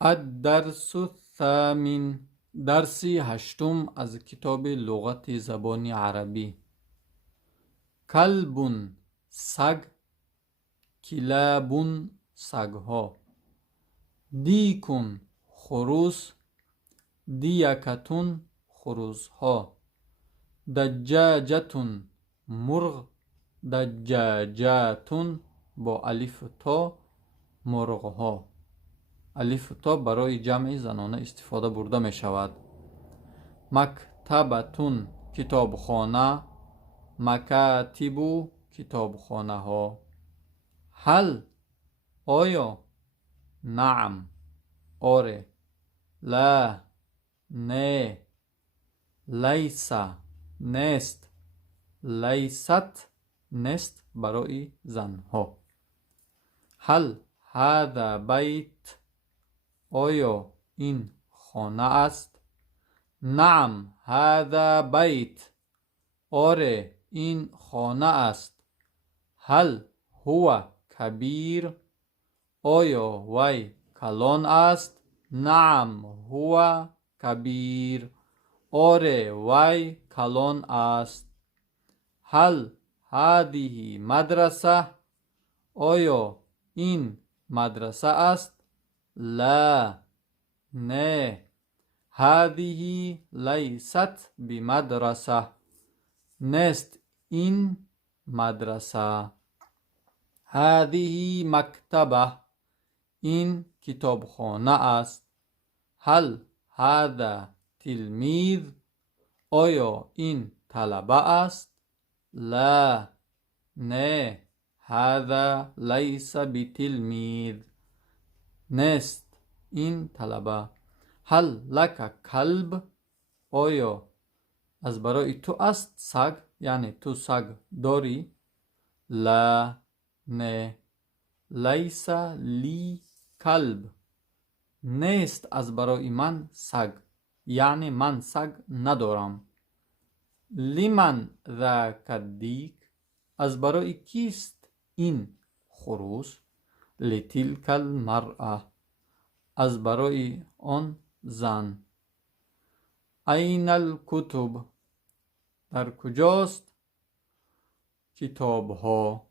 الدرس الثامن، درسی هشتم از کتاب لغت زبان عربی. کلب سگ، کلاب سگها. دیکن خروس، دیکتون خروسها. دجاجتون مرغ، دجاجاتون با الف تا مرغها. الف تا برای جمع زنانه استفاده برده می شود. مکتبتون کتابخانه، مکاتب کتابخانه ها. هل آیا، نعم آره، لا نه، لیس نیست، لیست نیست برای زنها. هل هذا بیت، آیا این خانه است؟ نعم هذا بیت، آره این خانه است. هل هو کبیر، آیا وی کلان است؟ نعم هو کبیر، آره وی کلان است. هل هذه مدرسه، آیا این مدرسه است؟ لا نه، هذه لیست بمدرسه، نیست این مدرسه. هذه مکتبه، این کتابخانه است. هل هذا تلمیذ، آیا این طلبه است؟ لا نه، هذا لیس بتلمیذ، نیست این طلبه. هل لک کلب، آیا از برای تو است سگ، یعنی تو سگ داری؟ لا نه، لیس لی کلب، نیست از برای من سگ، یعنی من سگ ندارم. لمن ذاک الدیک، از برای کیست این خروس؟ لتلک المرأة، از برای آن زن. این الکتب، در کجاست کتاب ها؟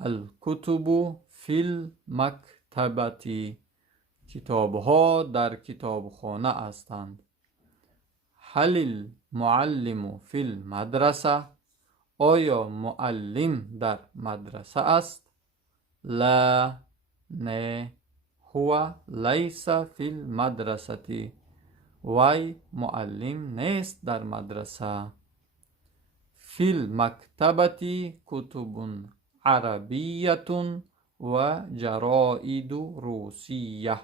الکتب فی المکتبة، کتاب ها در کتابخانه هستند. هل المعلم فی المدرسه، آیا معلم در مدرسه است؟ لا نه، هو لیس فی المدرسه، وی معلم نیست در مدرسه. فی المکتبة کتب عربیت و جرائد روسیه،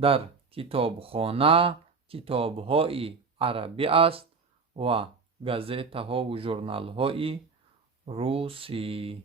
در کتابخانه کتاب‌های عربی است و گازیته ها و ژورنال های روسی.